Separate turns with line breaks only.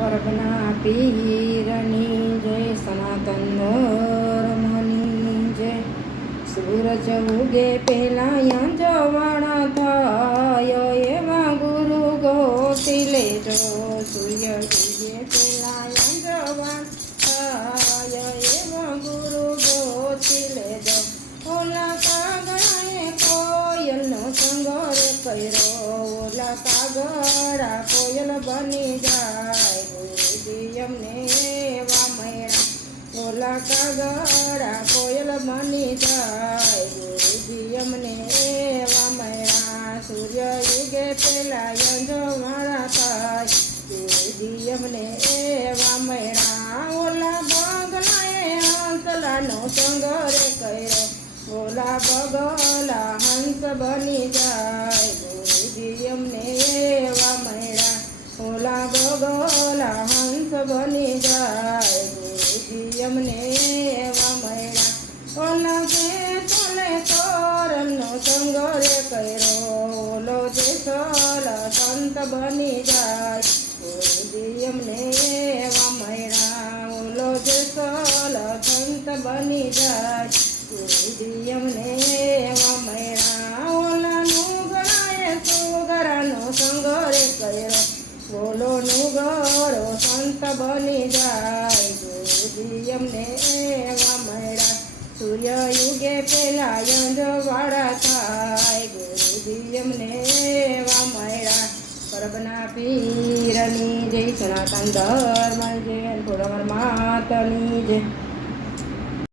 પરબના પીરની જય, સનાતન ધર્મની જય. સૂરજ ઉગે પેલા જવાણ થાય, એવા ગુરુ ગોતી લેજો. સૂર્ય ઉગે પેલા જવાન કાગળા કોયલ બની જાય ગુરુજી અમને એવા મળ્યા ઓલા કાગળા કોયલ બની જાય ગુરુજી અમને એવા મળ્યા સૂર્ય યુગે પેલા યંજો મારા થાય ગુરુજી અમને એવા મળ્યા ઓલા બગલાએ હંસલાનો સંગરે કર્યો ઓલા બગલા હંસ બની જાય હંસ બની જાય ગુરુજી અમને એવા મૈરા ઓલા જે ચલે તોરણનો સંગર કર્યો, ઓલો જે સલ સંત બની જાય ગુરુજી અમને એવા મૈરા ઓલો જે સલ સંત બની જાય અમને નુગરો સંત બની જાય. ગુરુજી અમને એવા મળ્યા સૂર્ય યુગે પેલા યંજવાળા થાય. ગુરુજી અમને એવા મળ્યા પરબના પીરની જય, સનાતન ધર્મ જય પુરવર માતની જય.